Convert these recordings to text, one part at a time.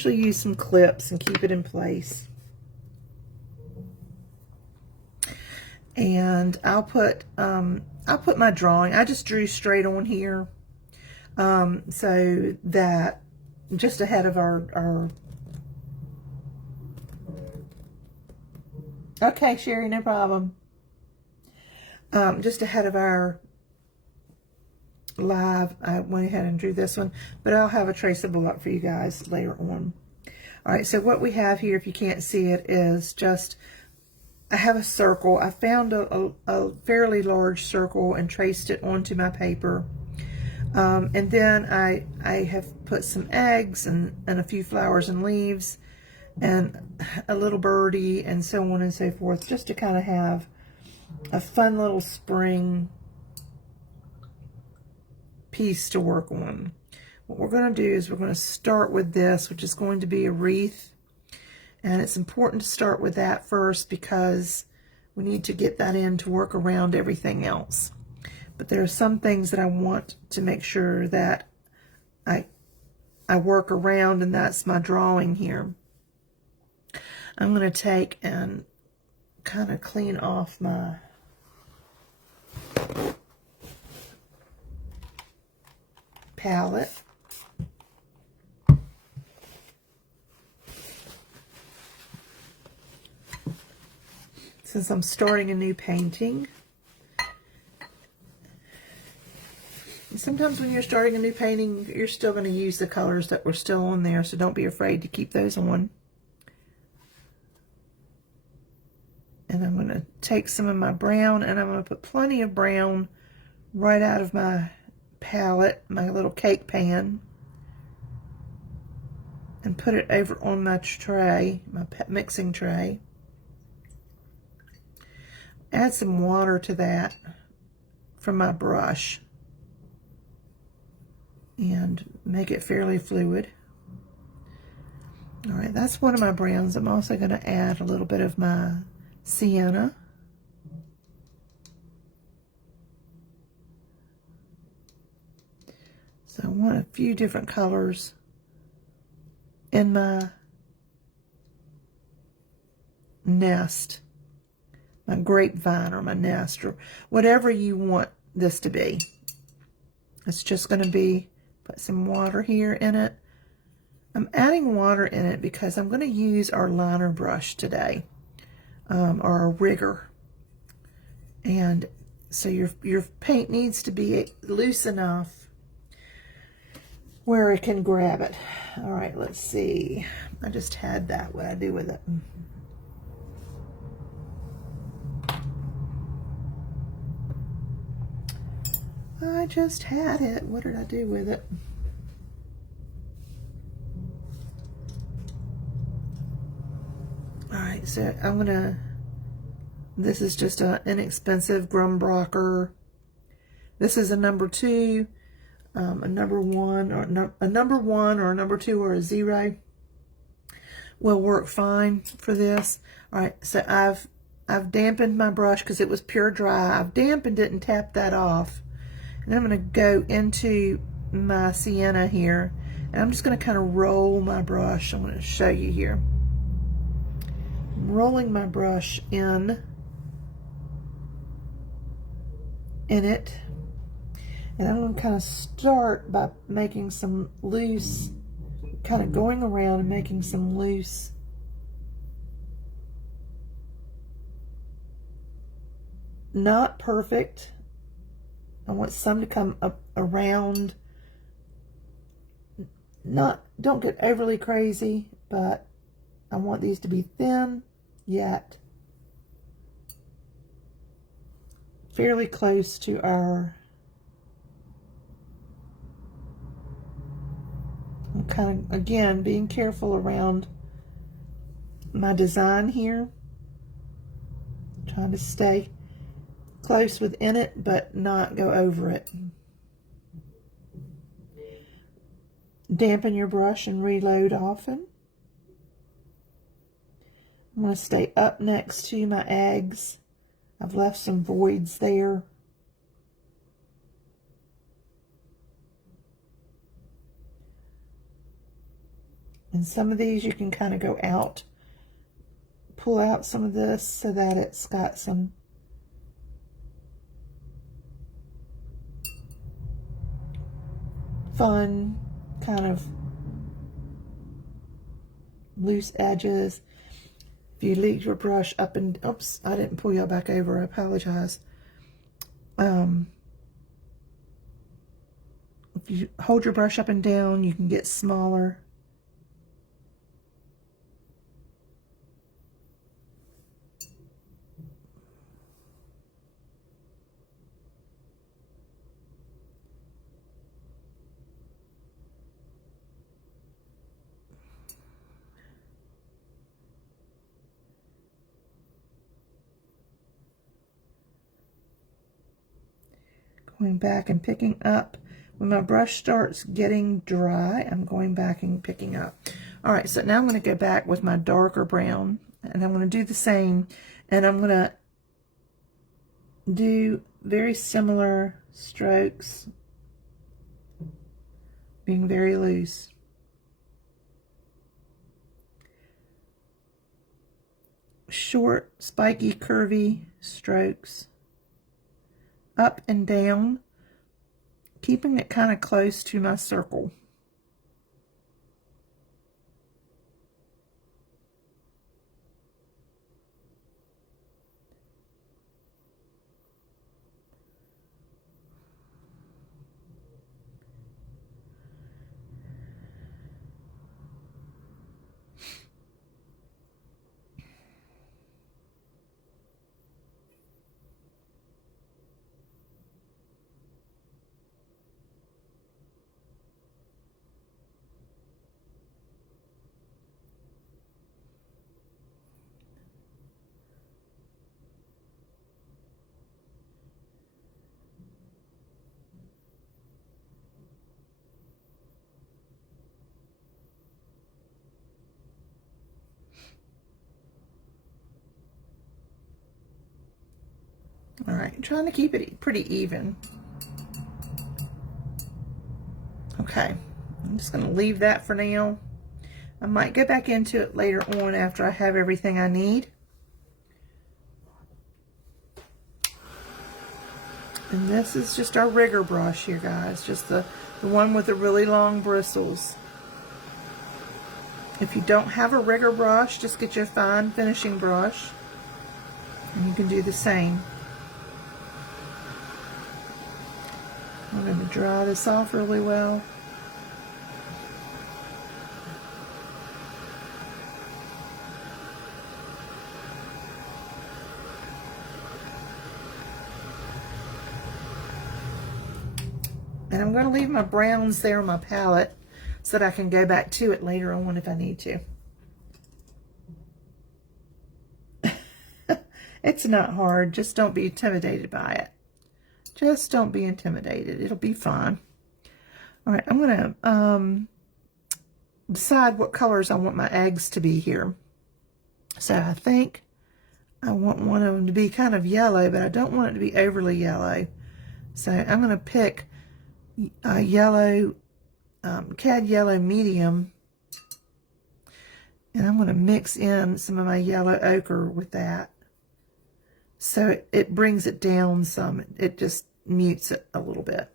usually use some clips and keep it in place. And I'll put my drawing. I just drew straight on here, so that just ahead of our okay, Sherry, no problem. Just ahead of our live, I went ahead and drew this one, but I'll have a traceable up for you guys later on. All right, so what we have here, if you can't see it, is just, I have a circle. I found a fairly large circle and traced it onto my paper. And then I have put some eggs and a few flowers and leaves and a little birdie and so on and so forth, just to kind of have a fun little spring piece to work on. What we're going to do is we're going to start with this, which is going to be a wreath. And it's important to start with that first because we need to get that in to work around everything else. But there are some things that I want to make sure that I work around, and that's my drawing here. I'm going to take and kind of clean off my palette. Since I'm starting a new painting. Sometimes when you're starting a new painting, you're still going to use the colors that were still on there, so don't be afraid to keep those on. And I'm going to take some of my brown, and I'm going to put plenty of brown right out of my palette, my little cake pan, and put it over on my tray, my mixing tray. Add some water to that from my brush and make it fairly fluid. All right, that's one of my browns. I'm also going to add a little bit of my sienna. So I want a few different colors in my nest, my grapevine or my nest, or whatever you want this to be. It's just going to be, put some water here in it. I'm adding water in it because I'm going to use our liner brush today, or our rigger. And so your paint needs to be loose enough where it can grab it. All right, let's see. I just had that. What I do with it? I just had it. What did I do with it? All right, so I'm gonna, this is just an inexpensive Grumbrocker. This is a number 2, a number 1, or a number 1 or a number 2 or a 0 will work fine for this. All right, so I've dampened my brush because it was pure dry. I've dampened it and tapped that off. And I'm going to go into my sienna here, and I'm just going to kind of roll my brush. I'm going to show you here. I'm rolling my brush in it, and I'm going to kind of start by making some loose, kind of going around and making some loose not perfect. I want some to come up around. Don't get overly crazy, but I want these to be thin, yet fairly close to our, I'm kind of, again, being careful around my design here. I'm trying to stay close within it, but not go over it. Dampen your brush and reload often. I'm going to stay up next to my eggs. I've left some voids there. And some of these you can kind of go out, pull out some of this so that it's got some fun kind of loose edges. If you leave your brush up and, oops, I didn't pull y'all back over, I apologize. If you hold your brush up and down, you can get smaller. Going back and picking up. When my brush starts getting dry, I'm going back and picking up. All right, so now I'm going to go back with my darker brown, and I'm going to do the same, and I'm going to do very similar strokes, being very loose. Short, spiky, curvy strokes, up and down, keeping it kind of close to my circle. All right, trying to keep it pretty even. Okay, I'm just going to leave that for now. I might go back into it later on after I have everything I need. And this is just our rigger brush here, guys. Just the one with the really long bristles. If you don't have a rigger brush, just get your fine finishing brush. And you can do the same. I'm going to dry this off really well. And I'm going to leave my browns there on my palette so that I can go back to it later on if I need to. It's not hard. Just don't be intimidated by it. Just don't be intimidated. It'll be fine. All right, I'm going to decide what colors I want my eggs to be here. So I think I want one of them to be kind of yellow, but I don't want it to be overly yellow. So I'm going to pick a yellow, cad yellow medium, and I'm going to mix in some of my yellow ochre with that. So it brings it down some. It just mutes it a little bit.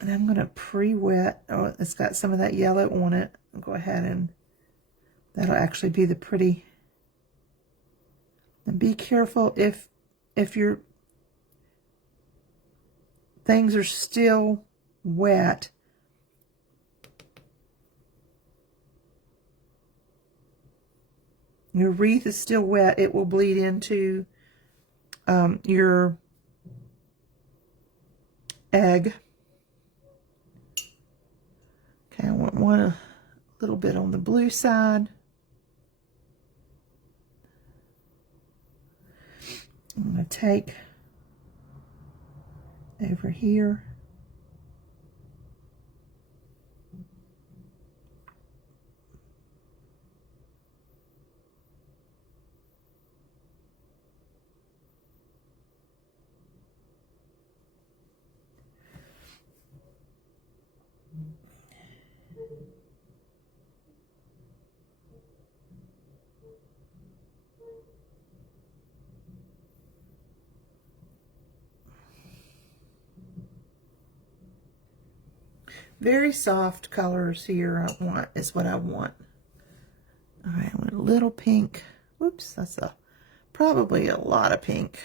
And I'm going to pre-wet. Oh, it's got some of that yellow on it. I'll go ahead and that'll actually be the pretty. And be careful if your things are still wet. Your wreath is still wet, it will bleed into your egg. Okay, I want one a little bit on the blue side. I'm going to take over here. Very soft colors here is what I want. All right, I want a little pink. Whoops, that's probably a lot of pink.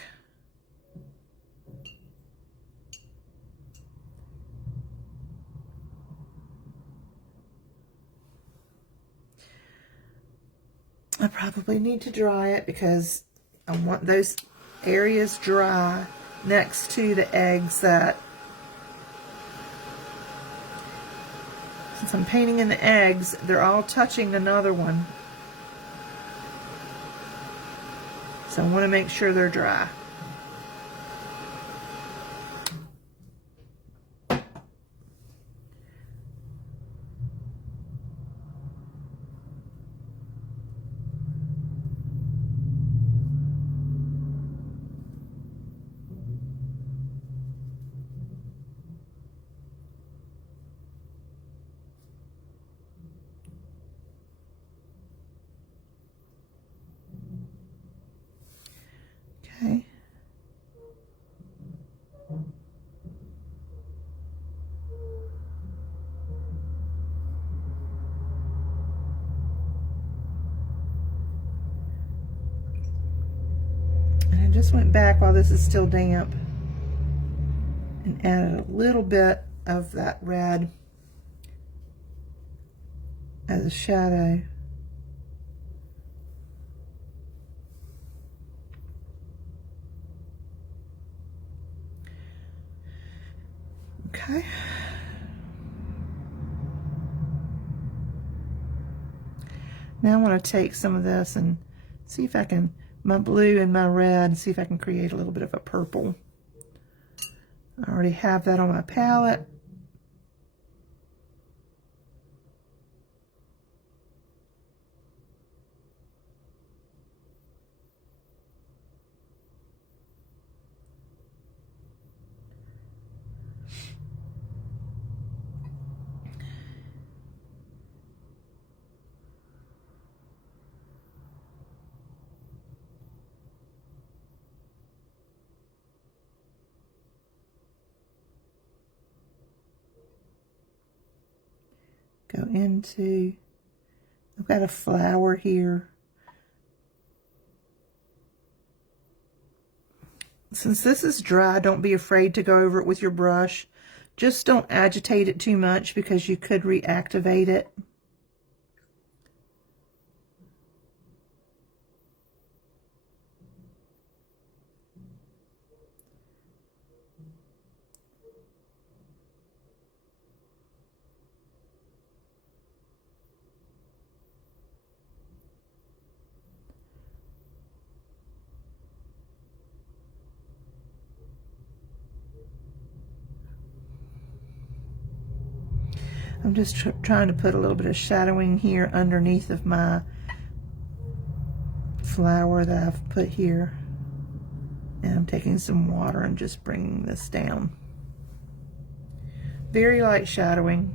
I probably need to dry it because I want those areas dry next to the eggs that, since I'm painting in the eggs, they're all touching another one. So I want to make sure they're dry. Okay. And I just went back while this is still damp and added a little bit of that red as a shadow. Okay. Now I want to take some of this and see if I can, my blue and my red, and see if I can create a little bit of a purple. I already have that on my palette. Go into, I've got a flower here. Since this is dry, don't be afraid to go over it with your brush. Just don't agitate it too much because you could reactivate it. I'm just trying to put a little bit of shadowing here underneath of my flower that I've put here. And I'm taking some water and just bringing this down. Very light shadowing.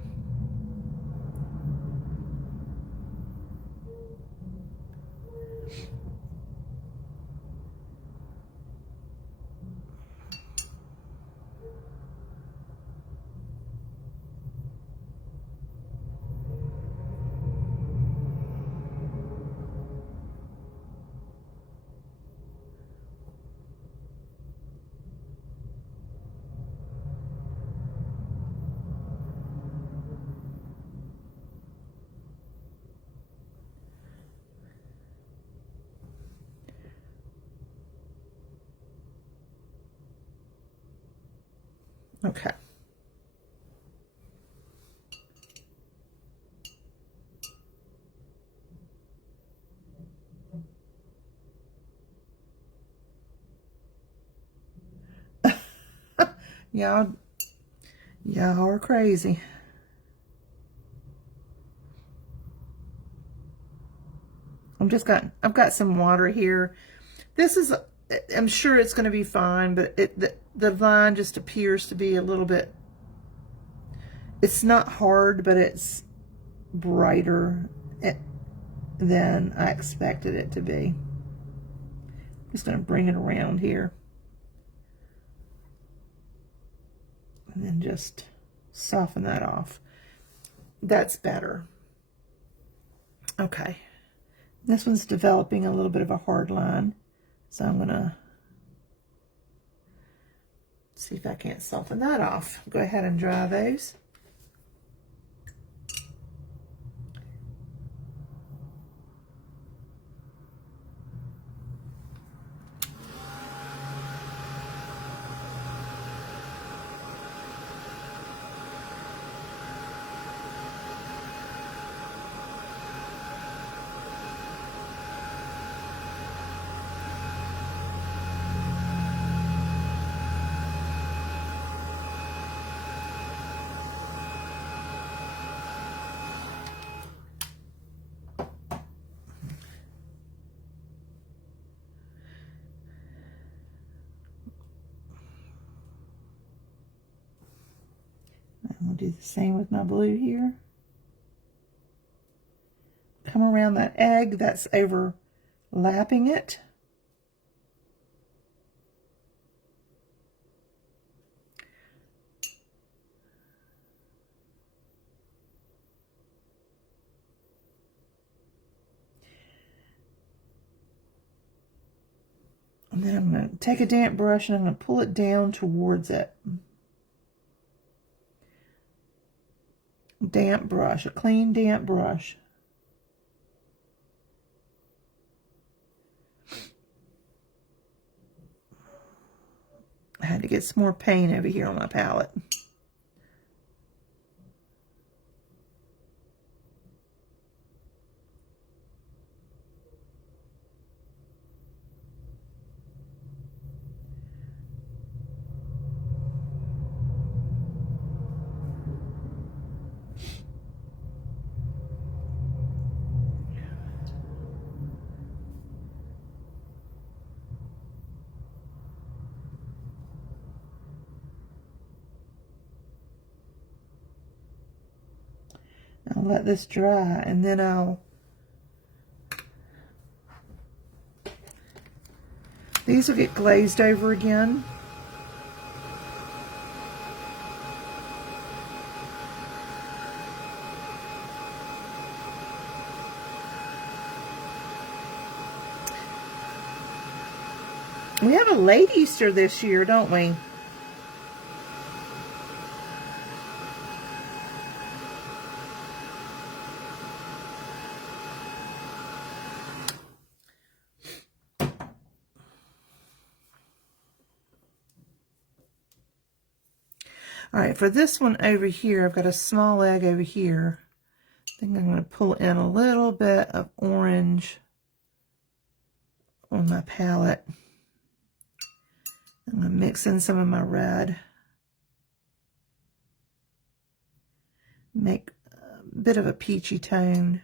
Okay. Y'all are crazy. I've got some water here. This is, I'm sure it's going to be fine, but the line just appears to be a little bit, it's not hard, but it's brighter than I expected it to be. Just going to bring it around here. And then just soften that off. That's better. Okay. This one's developing a little bit of a hard line. So I'm going to see if I can't soften that off. Go ahead and dry those. I'll do the same with my blue here. Come around that egg that's overlapping it. And then I'm going to take a damp brush and I'm going to pull it down towards it. Damp brush, a clean damp brush. I had to get some more paint over here on my palette. I'll let this dry and then these will get glazed over again. We have a late Easter this year, don't we? All right, for this one over here, I've got a small egg over here. I think I'm going to pull in a little bit of orange on my palette. I'm going to mix in some of my red. Make a bit of a peachy tone.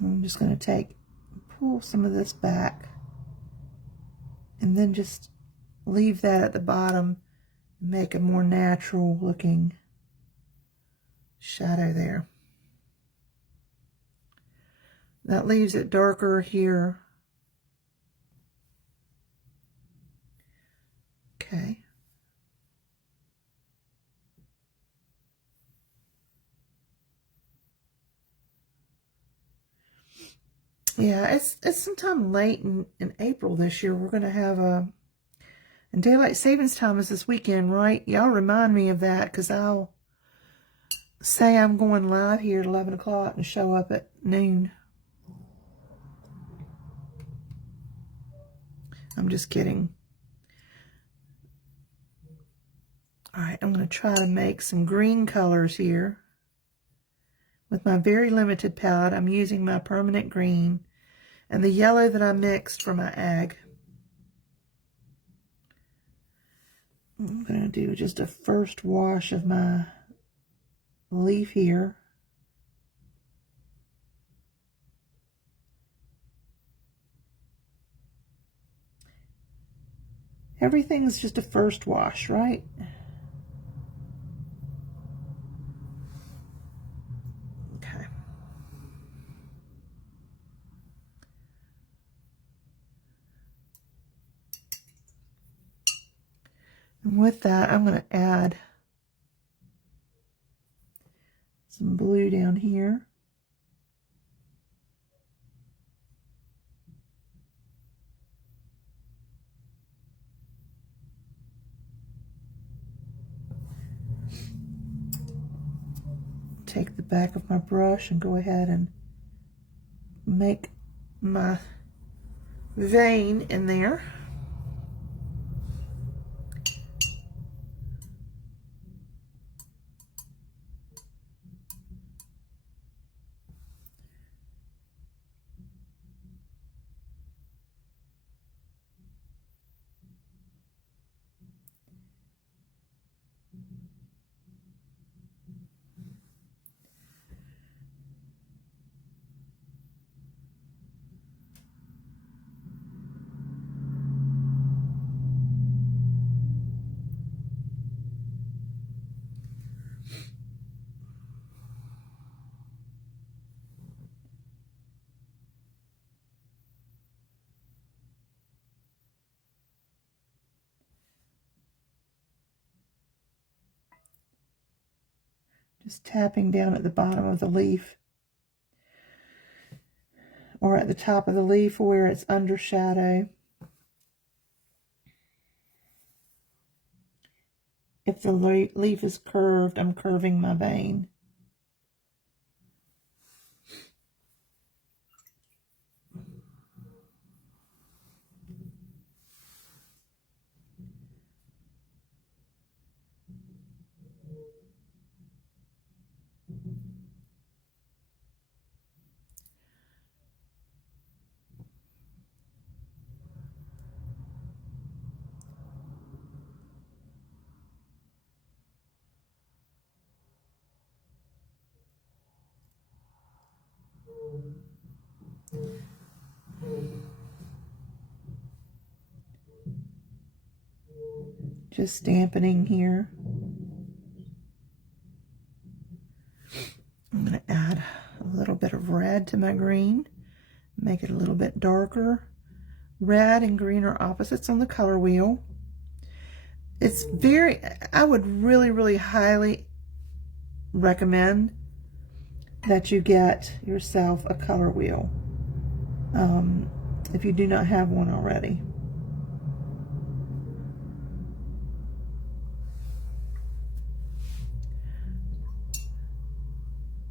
I'm just going to pull some of this back and then just leave that at the bottom and make a more natural looking shadow there. That leaves it darker here. Okay. Yeah, it's sometime late in April this year. We're going to have and Daylight Savings Time is this weekend, right? Y'all remind me of that because I'll say I'm going live here at 11 o'clock and show up at noon. I'm just kidding. All right, I'm going to try to make some green colors here. With my very limited palette, I'm using my permanent green and the yellow that I mixed for my egg. I'm just going to I'm going to do just a first wash of my leaf here. Everything's just a first wash, right? Okay. And with that, I'm going to add some blue down here. Take the back of my brush and go ahead and make my vein in there. Just tapping down at the bottom of the leaf, or at the top of the leaf where it's under shadow. If the leaf is curved, I'm curving my vein. Just dampening here. I'm going to add a little bit of red to my green, make it a little bit darker. Red and green are opposites on the color wheel. It's I would really, really highly recommend that you get yourself a color wheel if you do not have one already.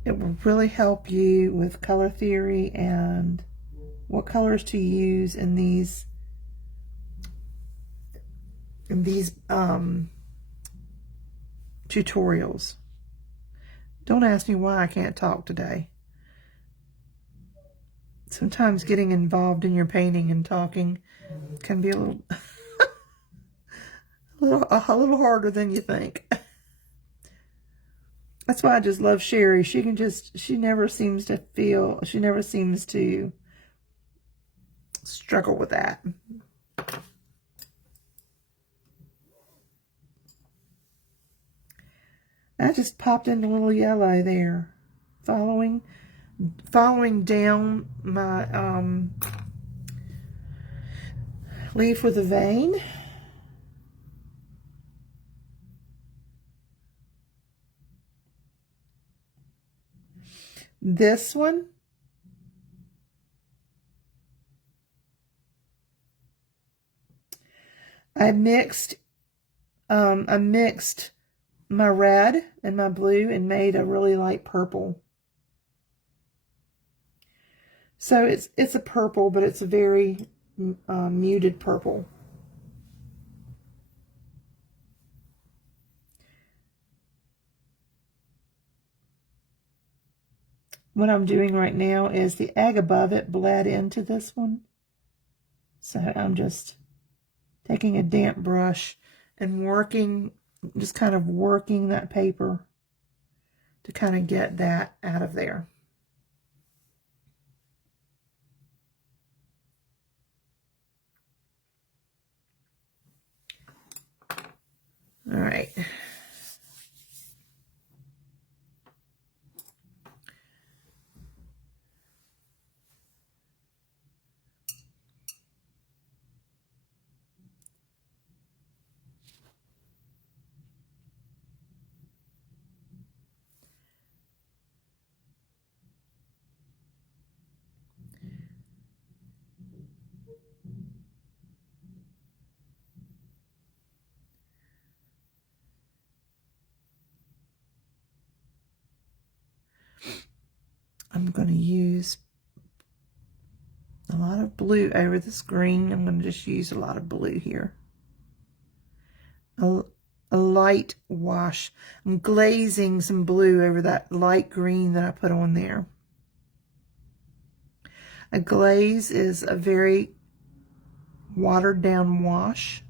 It will really help you with color theory and what colors to use in these tutorials. Don't ask me why I can't talk today. Sometimes getting involved in your painting and talking can be a little harder than you think. That's why I just love Sherry. She never seems to struggle with that. I just popped in a little yellow there, following down my leaf with a vein. This one, I mixed my red and my blue and made a really light purple. So it's a purple, but it's a very muted purple. What I'm doing right now is the egg above it bled into this one. So I'm just taking a damp brush and working, just kind of working that paper to kind of get that out of there. All right. I'm going to use a lot of blue over this green. I'm going to just use a lot of blue here. A light wash. I'm glazing some blue over that light green that I put on there. A glaze is a very watered down wash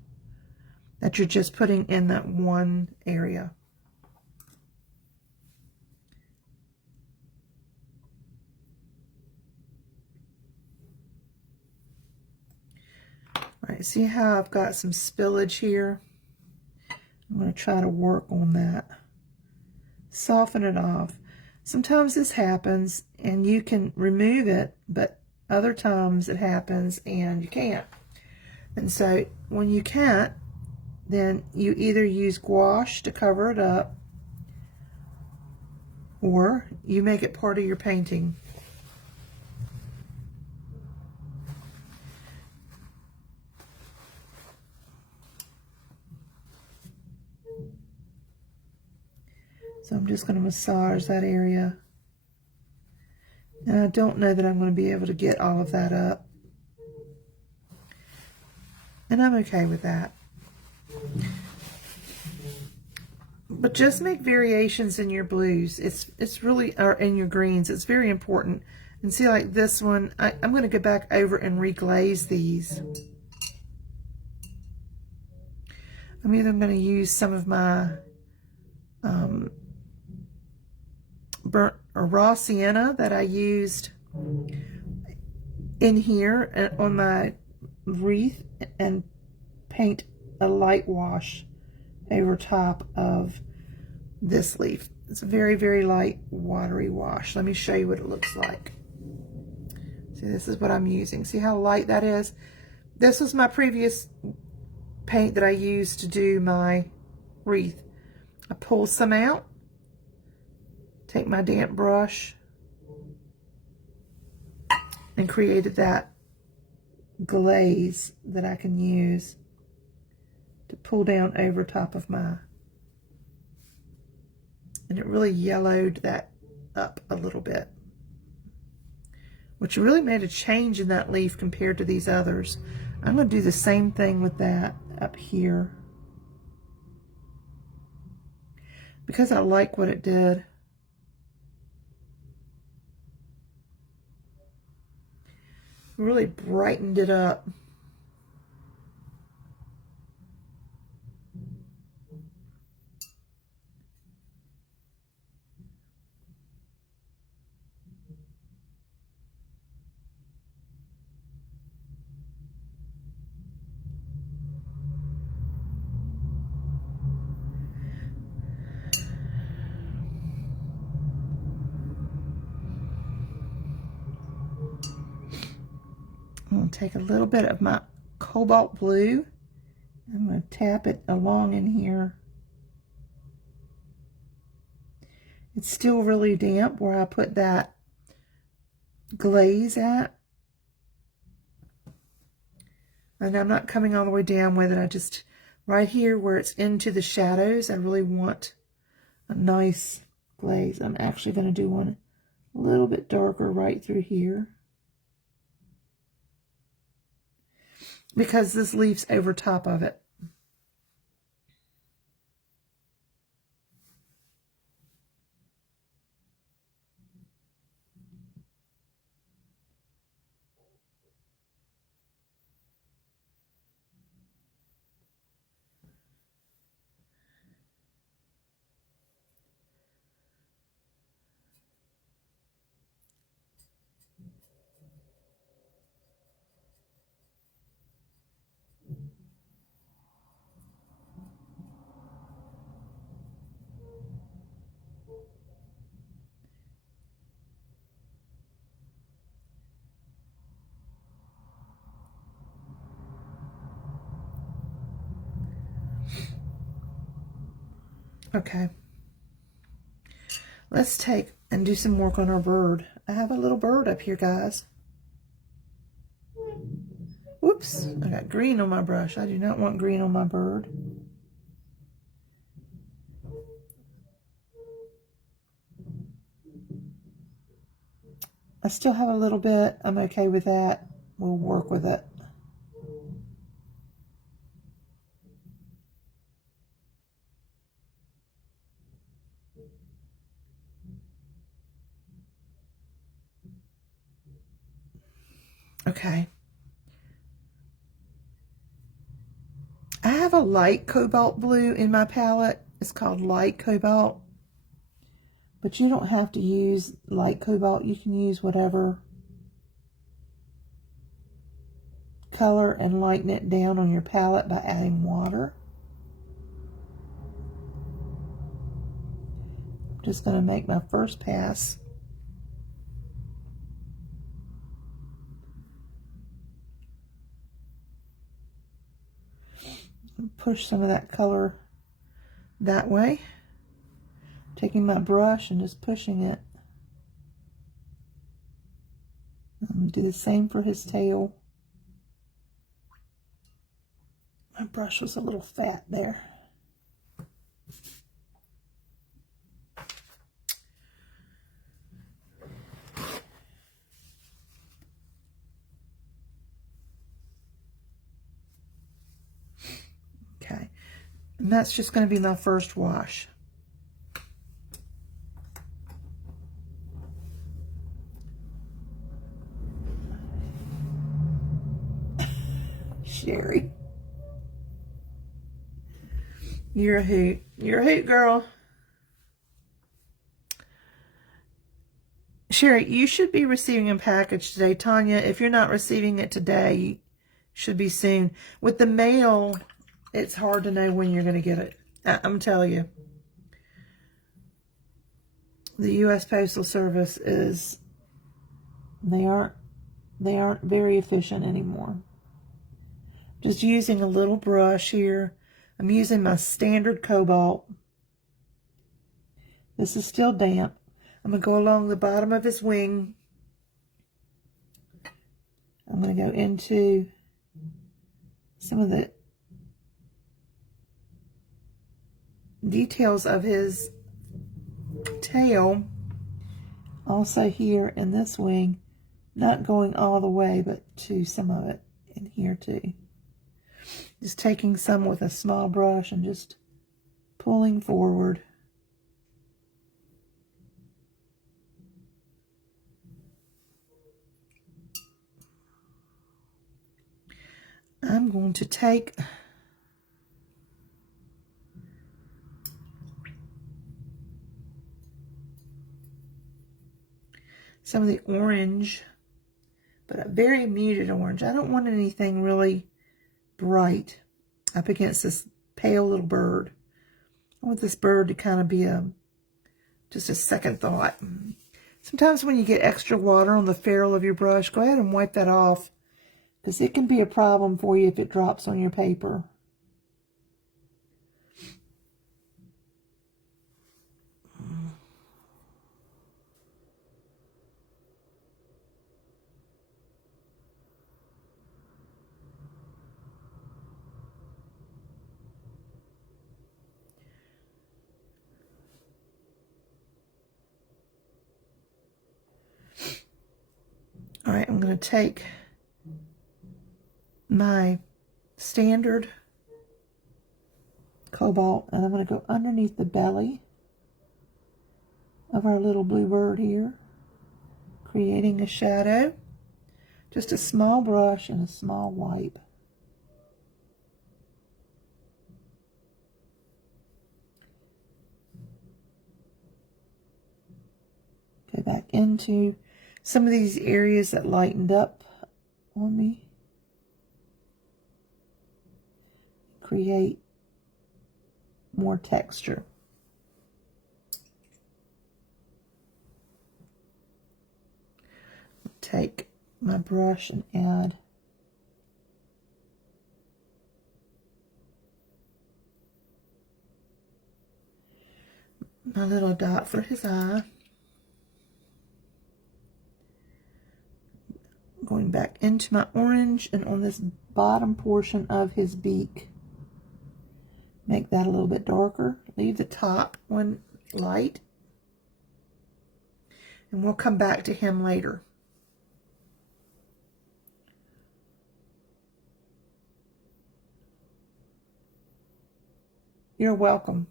that you're just putting in that one area. All right, see how I've got some spillage here? I'm going to try to work on that. Soften it off. Sometimes this happens and you can remove it, but other times it happens and you can't. And so when you can't, then you either use gouache to cover it up, or you make it part of your painting. So I'm just going to massage that area. And I don't know that I'm going to be able to get all of that up. And I'm okay with that. But just make variations in your blues. It's really, or in your greens, it's very important. And see, like this one, I'm going to go back over and reglaze these. I'm either going to use some of my burnt or raw sienna that I used in here on my wreath and paint a light wash over top of this leaf. It's a very, very light watery wash. Let me show you what it looks like. See, this is what I'm using. See how light that is? This was my previous paint that I used to do my wreath. I pull some out, take my damp brush, and created that glaze that I can use to pull down over top of my, and it really yellowed that up a little bit, which really made a change in that leaf compared to these others. I'm going to do the same thing with that up here because I like what it did. Really brightened it up. I'm going to take a little bit of my cobalt blue. I'm going to tap it along in here. It's still really damp where I put that glaze at. And I'm not coming all the way down with it. I just, right here where it's into the shadows, I really want a nice glaze. I'm actually going to do one a little bit darker right through here, because this leaf's over top of it. Okay. Let's take and do some work on our bird. I have a little bird up here, guys. Whoops, I got green on my brush. I do not want green on my bird. I still have a little bit. I'm okay with that. We'll work with it. Okay. I have a light cobalt blue in my palette. It's called light cobalt. But you don't have to use light cobalt. You can use whatever color and lighten it down on your palette by adding water. I'm just going to make my first pass. Push some of that color that way. Taking my brush and just pushing it. Do the same for his tail. My brush was a little fat there. Okay, and that's just going to be my first wash. Sherry. You're a hoot. You're a hoot, girl. Sherry, you should be receiving a package today. Tanya, if you're not receiving it today, you should be soon. With the mail, it's hard to know when you're going to get it. I'm telling you. The U.S. Postal Service is, they aren't very efficient anymore. Just using a little brush here. I'm using my standard cobalt. This is still damp. I'm going to go along the bottom of his wing. I'm going to go into some of the details of his tail. Also here in this wing, not going all the way, but to some of it in here too. Just taking some with a small brush and just pulling forward. I'm going to take some of the orange, but a very muted orange. I don't want anything really bright up against this pale little bird. I want this bird to kind of be just a second thought. Sometimes when you get extra water on the ferrule of your brush, go ahead and wipe that off, because it can be a problem for you if it drops on your paper. All right, I'm going to take my standard cobalt and I'm going to go underneath the belly of our little blue bird here, creating a shadow. Just a small brush and a small wipe. Go back into some of these areas that lightened up on me. Create more texture. Take my brush and add my little dot for his eye. Going back into my orange and on this bottom portion of his beak. Make that a little bit darker. Leave the top one light. And we'll come back to him later. You're welcome.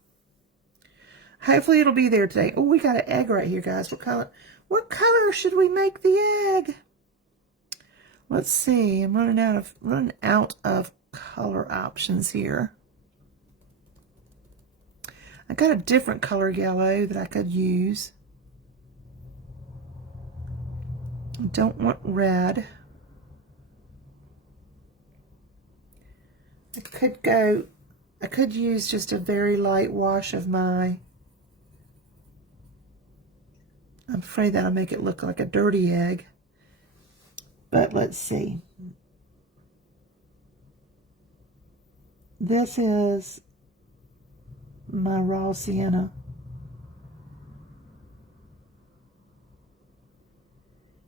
Hopefully it'll be there today. Oh, we got an egg right here, guys. What color should we make the egg? Let's see. I'm running out of color options here. I got a different color yellow that I could use. I don't want red. I could use just a very light wash of my, I'm afraid that'll make it look like a dirty egg. But let's see. This is my raw sienna.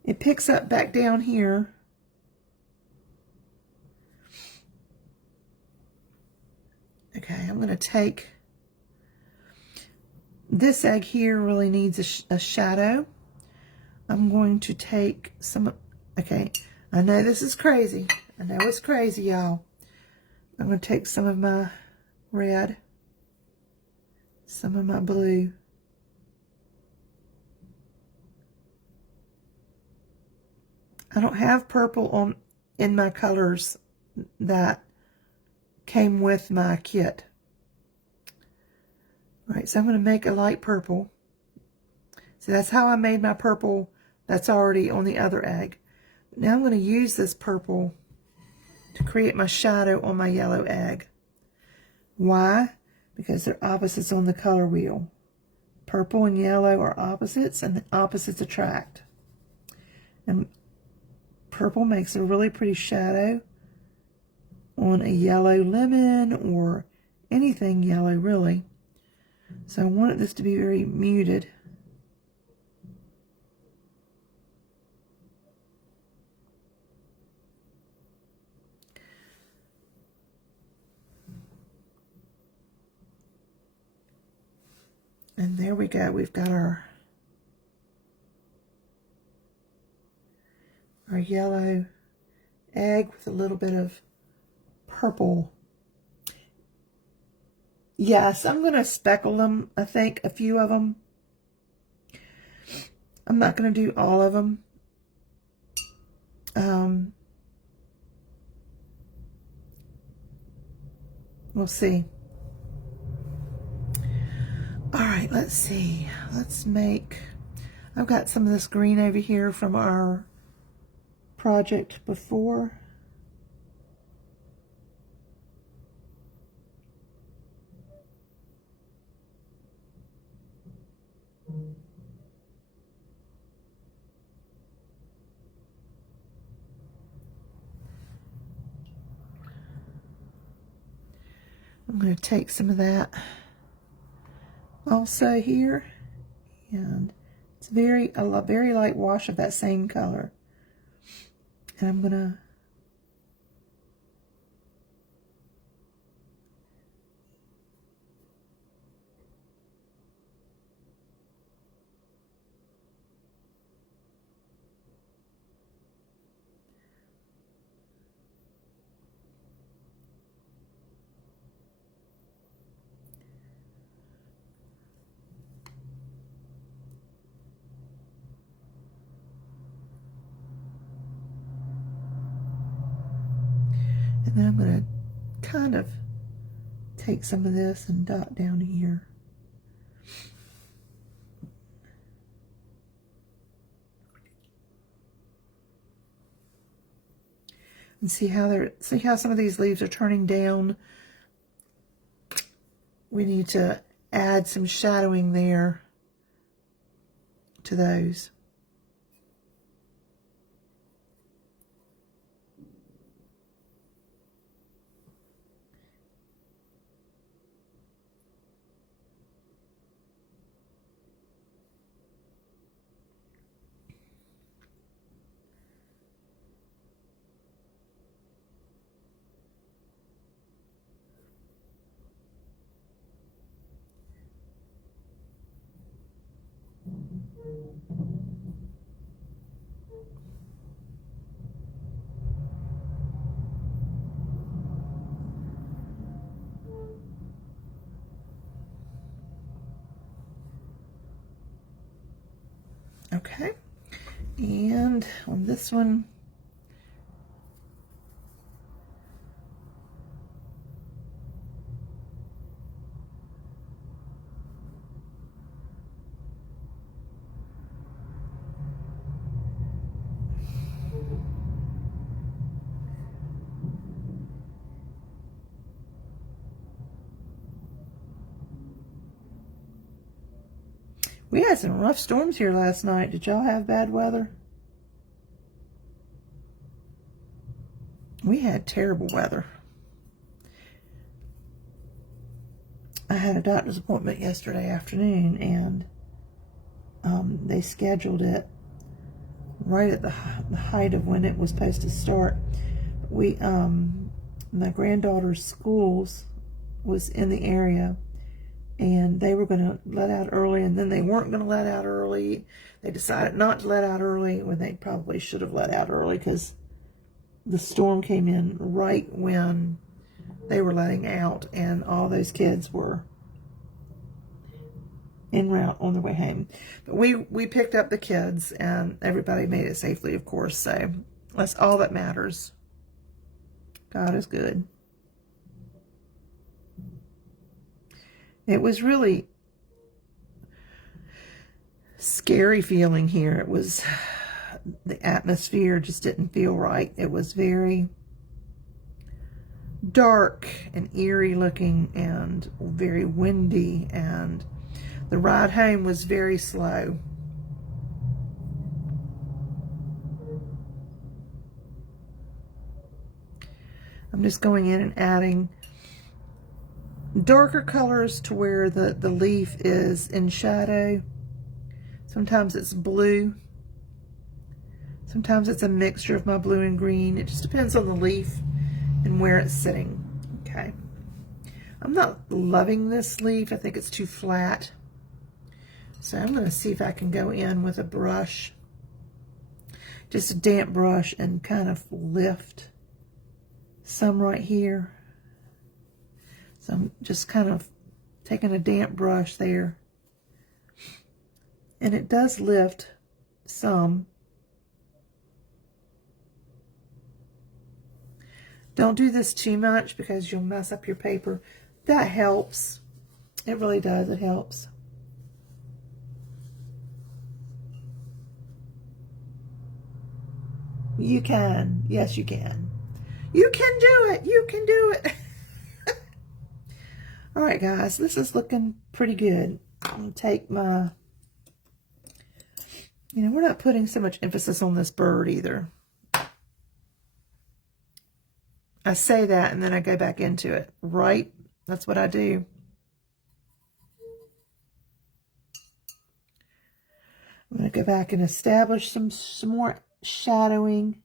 It picks up back down here. Okay, I'm going to take, this egg here really needs a shadow. I'm going to take some, okay, I know this is crazy. I know it's crazy, y'all. I'm going to take some of my red, some of my blue. I don't have purple in my colors that came with my kit. All right, so I'm going to make a light purple. So that's how I made my purple that's already on the other egg. Now I'm going to use this purple to create my shadow on my yellow egg. Why? Because they're opposites on the color wheel. Purple and yellow are opposites, and the opposites attract. And purple makes a really pretty shadow on a yellow lemon or anything yellow, really. So I wanted this to be very muted. And there we go. We've got our yellow egg with a little bit of purple. Yes, I'm going to speckle them, I think, a few of them. I'm not going to do all of them. We'll see. All right, let's see. Let's make, I've got some of this green over here from our project before. I'm going to take some of that also here, and it's a very light wash of that same color. And I'm going to And then I'm going to kind of take some of this and dot down here. And see how some of these leaves are turning down. We need to add some shadowing there to those. Okay, and on this one, we had some rough storms here last night. Did y'all have bad weather? We had terrible weather. I had a doctor's appointment yesterday afternoon, and they scheduled it right at the height of when it was supposed to start. My granddaughter's schools was in the area, and they were going to let out early, and then they weren't going to let out early. They decided not to let out early when they probably should have let out early, because the storm came in right when they were letting out, and all those kids were en route on their way home. But we picked up the kids, and everybody made it safely, of course, so that's all that matters. God is good. It was really scary feeling here. It was, the atmosphere just didn't feel right. It was very dark and eerie looking and very windy, and the ride home was very slow. I'm just going in and adding darker colors to where the leaf is in shadow. Sometimes it's blue. Sometimes it's a mixture of my blue and green. It just depends on the leaf and where it's sitting. Okay. I'm not loving this leaf. I think it's too flat. So I'm going to see if I can go in with a brush, just a damp brush, and kind of lift some right here. So I'm just kind of taking a damp brush there. And it does lift some. Don't do this too much because you'll mess up your paper. That helps. It really does. It helps. You can. Yes, you can. You can do it. You can do it. All right, guys. This is looking pretty good. I'm going to take my... we're not putting so much emphasis on this bird either. I say that and then I go back into it, right? That's what I do. I'm going to go back and establish some more shadowing.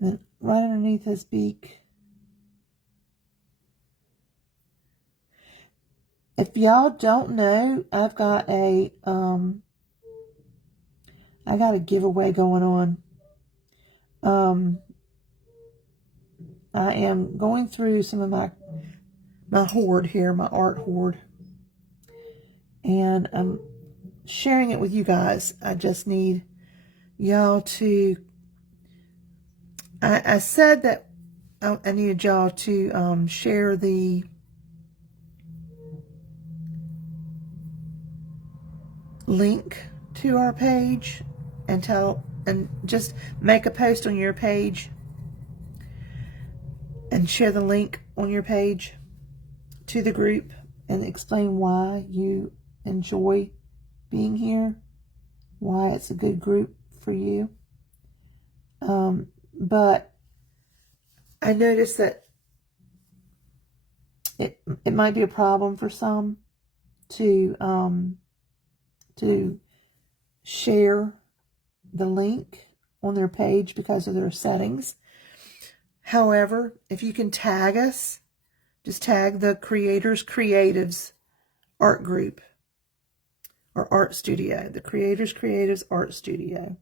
And then right underneath his beak. If y'all don't know, I've got a giveaway going on. I am going through some of my hoard here, my art hoard, and I'm sharing it with you guys. I just need y'all to, I said that I needed y'all to share the link to our page and just make a post on your page and share the link on your page to the group and explain why you enjoy being here, why it's a good group for you. But I noticed that it might be a problem for some to to share the link on their page because of their settings. However, if you can tag us, just tag the Creators Creatives art group or art studio, the Creators Creatives art studio.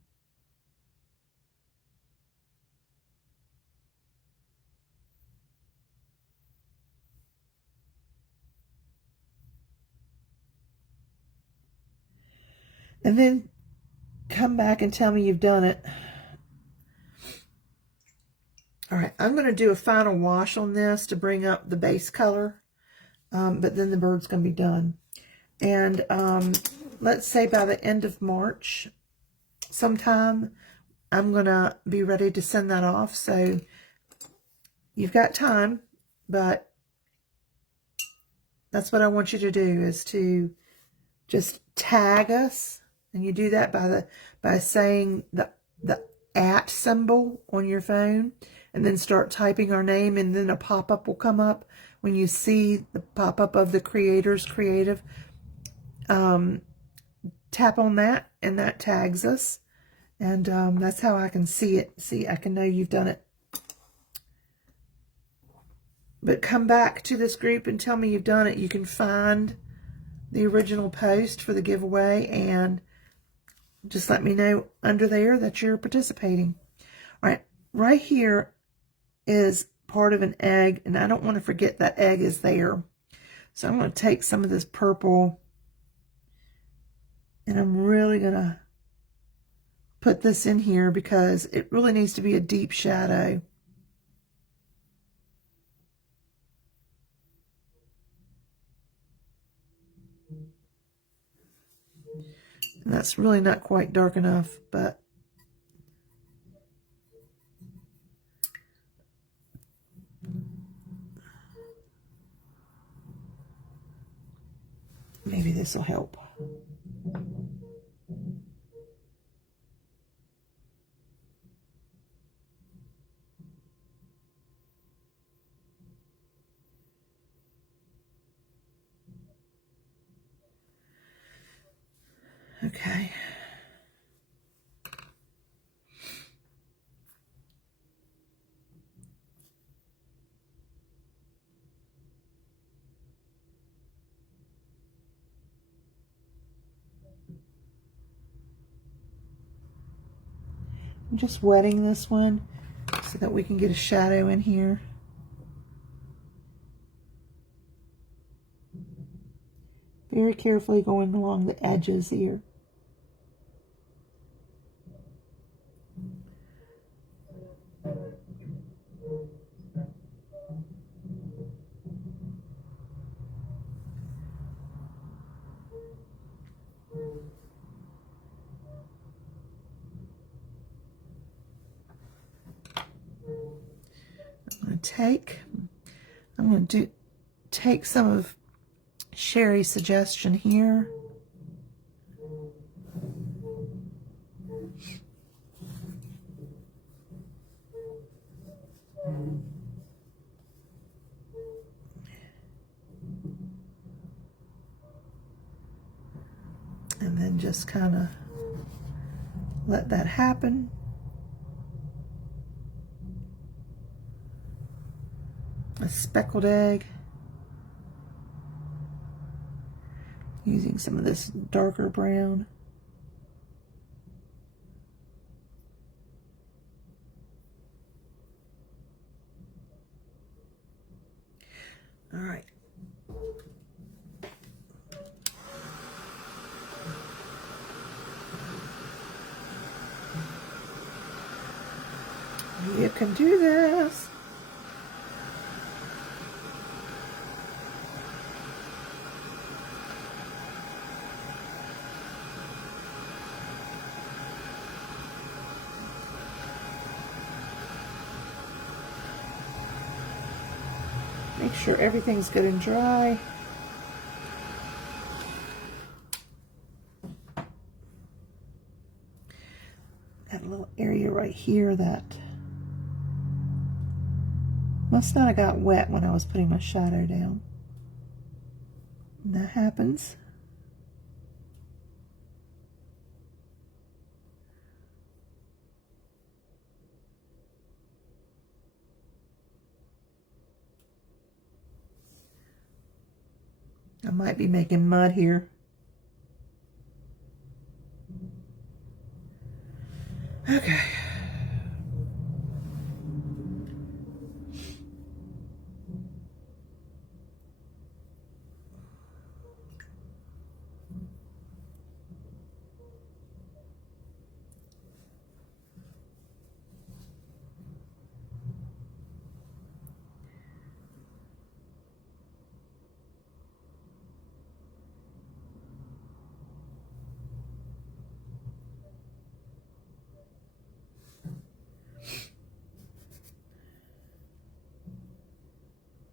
And then come back and tell me you've done it. All right, I'm going to do a final wash on this to bring up the base color, but then the bird's going to be done. And let's say by the end of March, sometime, I'm going to be ready to send that off. So you've got time, but that's what I want you to do, is to just tag us. And you do that by saying the @ symbol on your phone, and then start typing our name, and then a pop-up will come up when you see the pop-up of the Creators Creative. Tap on that, and that tags us, and that's how I can see it. See, I can know you've done it. But come back to this group and tell me you've done it. You can find the original post for the giveaway, and just let me know under there that you're participating. All right, right here is part of an egg, and I don't want to forget that egg is there. So I'm going to take some of this purple, and I'm really going to put this in here because it really needs to be a deep shadow. And that's really not quite dark enough, but maybe this will help. Okay. I'm just wetting this one so that we can get a shadow in here. Very carefully going along the edges here. I'm going to take some of Sherry's suggestion here. And then just kind of let that happen. A speckled egg. Using some of this darker brown. All right. You can do this. Make sure everything's good and dry. That little area right here that must not have got wet when I was putting my shadow down. And that happens. I might be making mud here. Okay.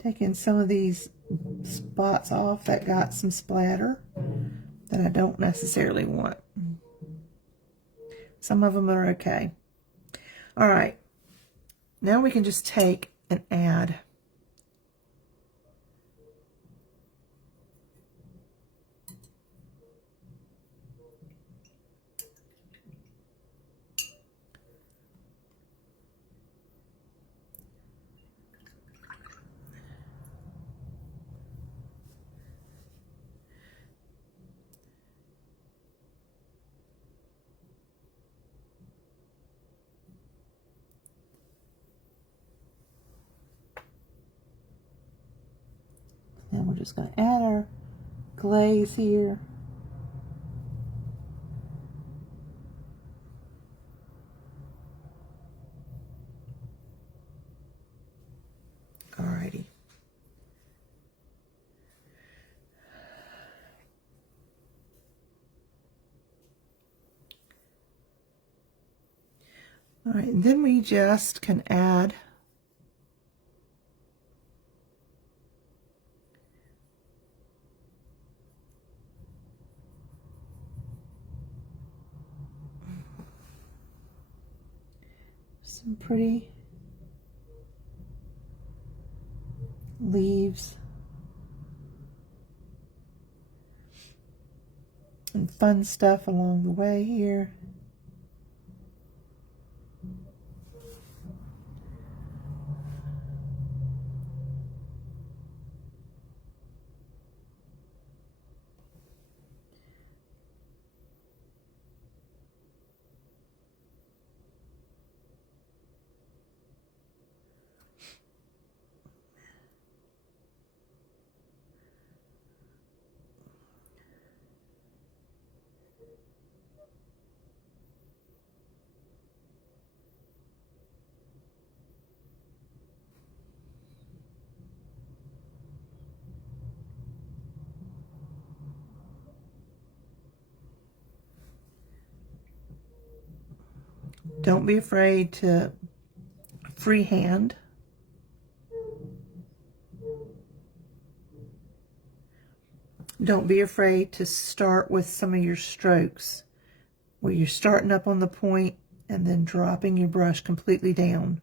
Taking some of these spots off that got some splatter that I don't necessarily want. Some of them are okay. All right, now we can just take and add. Then we're just going to add our glaze here. Alrighty. All right, and then we just can add some pretty leaves and fun stuff along the way here. Don't be afraid to freehand. Don't be afraid to start with some of your strokes where you're starting up on the point and then dropping your brush completely down.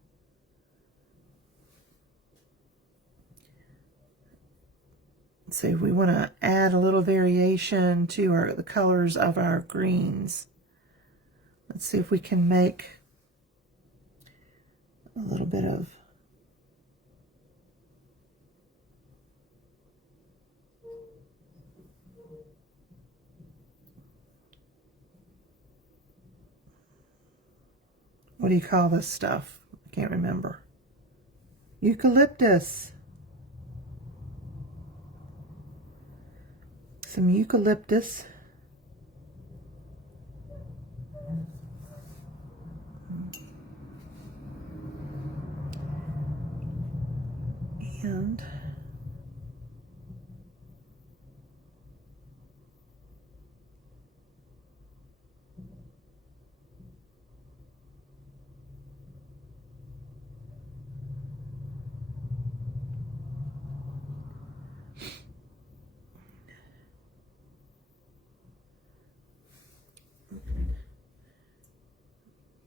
So we want to add a little variation to the colors of our greens. Let's see if we can make a little bit of what do you call this stuff? I can't remember. Eucalyptus. Some eucalyptus. And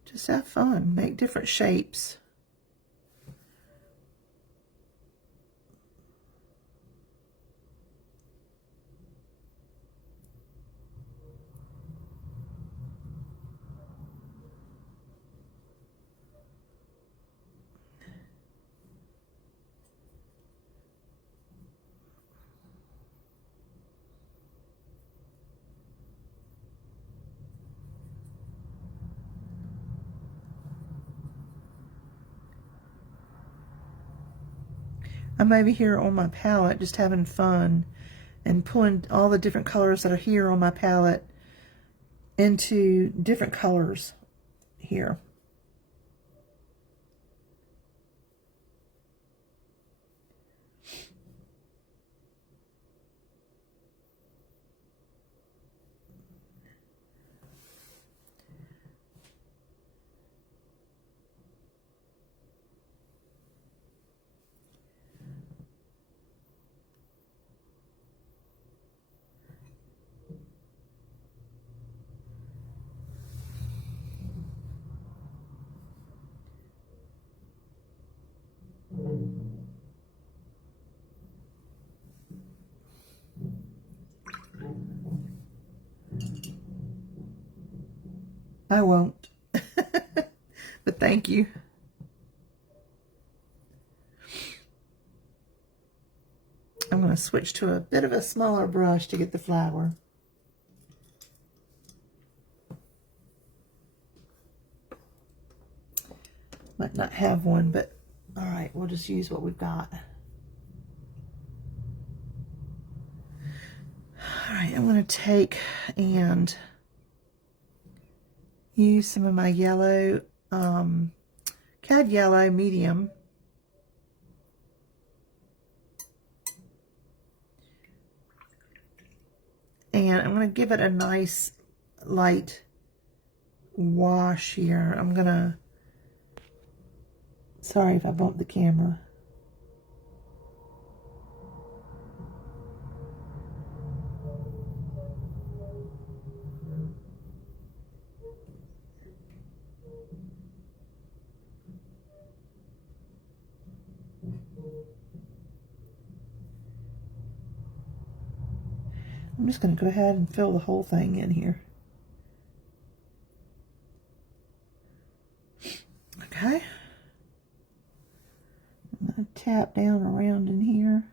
just have fun, make different shapes. I'm over here on my palette just having fun and pulling all the different colors that are here on my palette into different colors here. I won't. But thank you. I'm going to switch to a bit of a smaller brush to get the flower. Might not have one, but all right, we'll just use what we've got. All right, I'm going to take and use some of my yellow, Cad Yellow Medium. And I'm going to give it a nice light wash here. I'm going to, sorry if I bumped the camera. I'm just going to go ahead and fill the whole thing in here. Okay. I'm going to tap down around in here.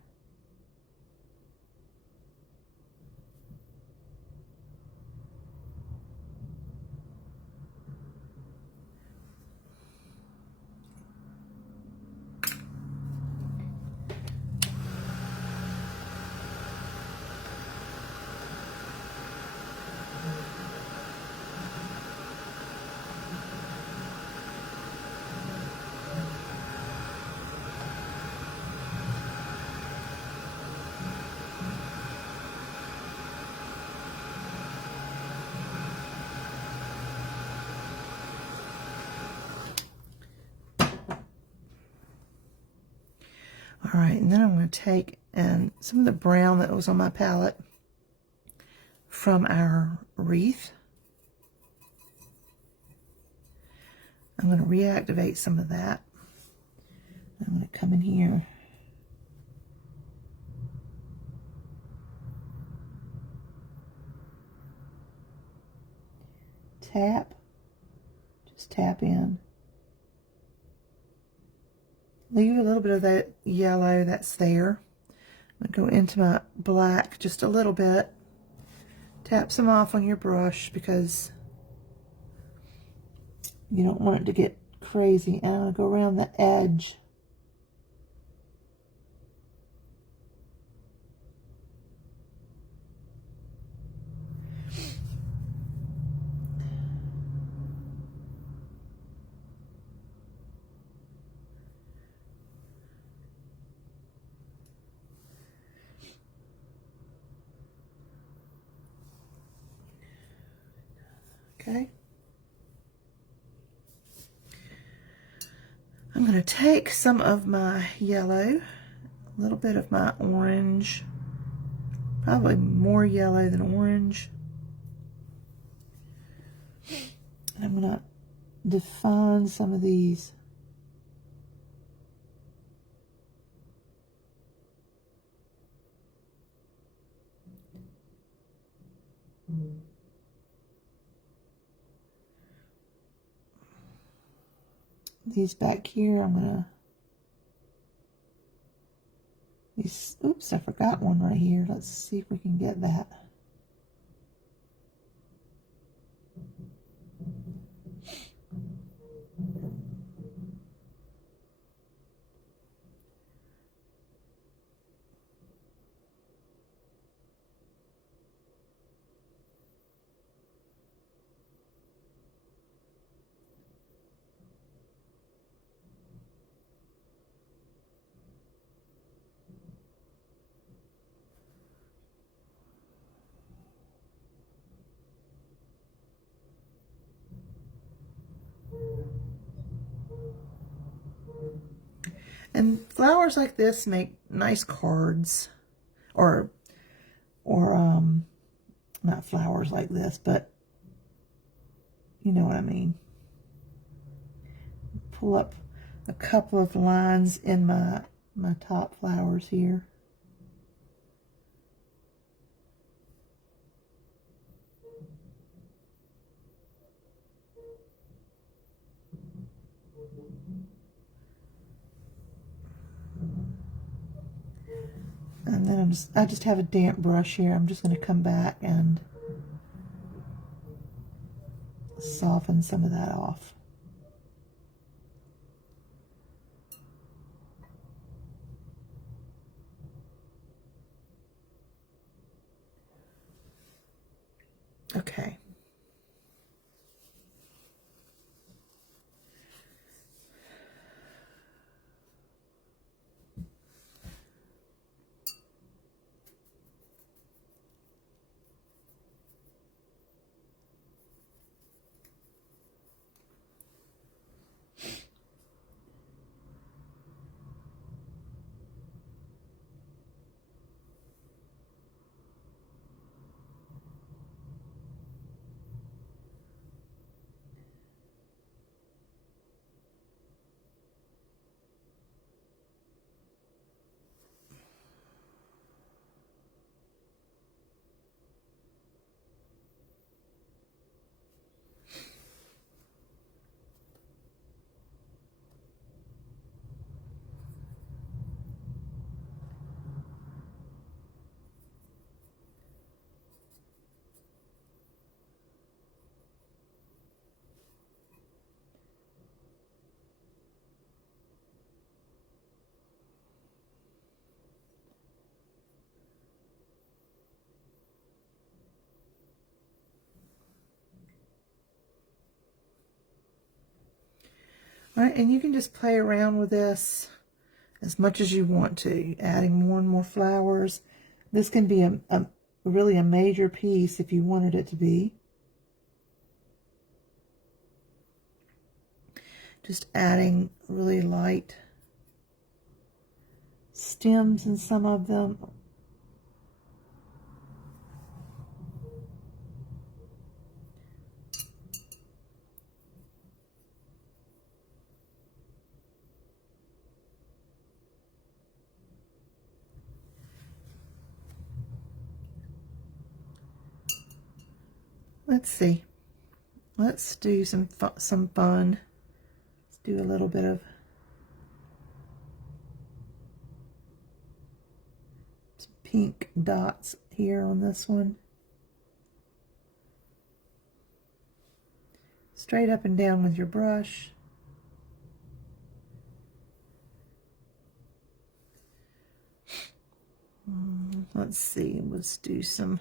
All right, and then I'm going to take and some of the brown that was on my palette from our wreath. I'm going to reactivate some of that. I'm going to come in here. Tap. Just tap in. Leave a little bit of that yellow that's there. I'm going to go into my black just a little bit. Tap some off on your brush because you don't want it to get crazy. And I'll go around the edge. Okay. I'm going to take some of my yellow, a little bit of my orange, probably more yellow than orange. And I'm going to define some of these. These back here, I'm gonna, oops, I forgot one right here. Let's see if we can get that. And flowers like this make nice cards, or not flowers like this, but you know what I mean. Pull up a couple of lines in my top flowers here. And then I just have a damp brush here. I'm just going to come back and soften some of that off. Okay. All right, and you can just play around with this as much as you want to, adding more and more flowers. This can be really a major piece if you wanted it to be. Just adding really light stems in some of them. Let's see. Let's do some fun. Let's do a little bit of some pink dots here on this one. Straight up and down with your brush. Let's see. Let's do some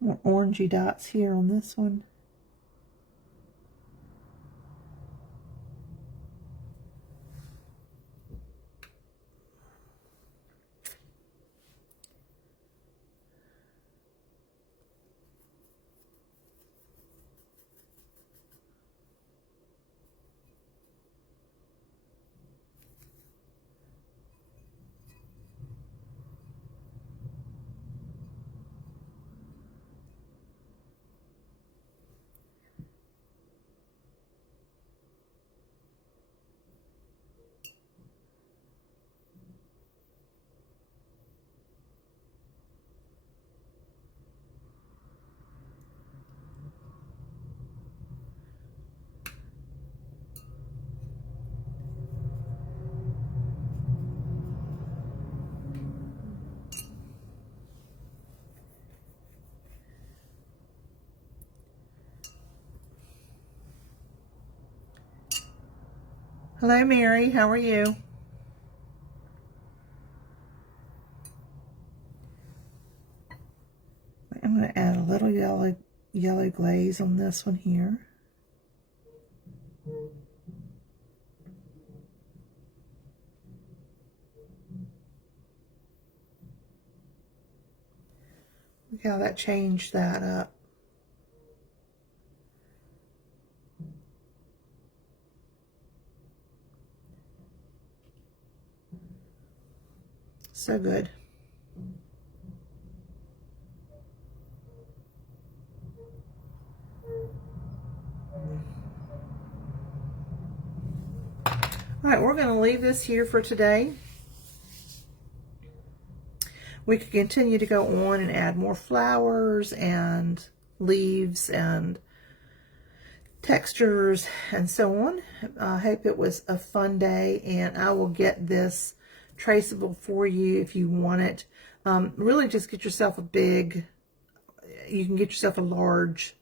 more orangey dots here on this one. Hello, Mary. How are you? I'm going to add a little yellow glaze on this one here. Look how that changed that up. So good. All right, we're going to leave this here for today. We could continue to go on and add more flowers and leaves and textures and so on. I hope it was a fun day, and I will get this traceable for you if you want it. Really just get yourself a big, you can get yourself a large,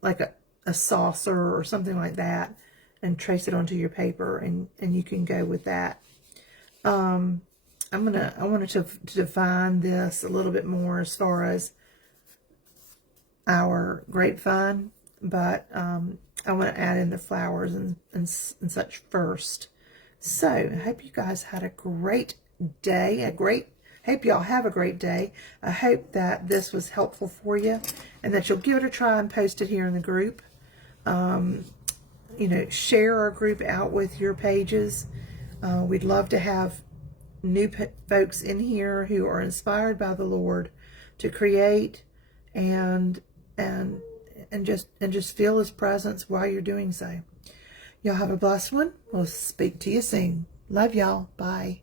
like a saucer or something like that, and trace it onto your paper, and you can go with that. I wanted to define this a little bit more as far as our grapevine, but I want to add in the flowers and such first. So I hope you guys had a great day, hope y'all have a great day. I hope that this was helpful for you, and that you'll give it a try and post it here in the group. You know, share our group out with your pages. We'd love to have new folks in here who are inspired by the Lord to create and just feel His presence while you're doing so. Y'all have a blessed one. We'll speak to you soon. Love y'all. Bye.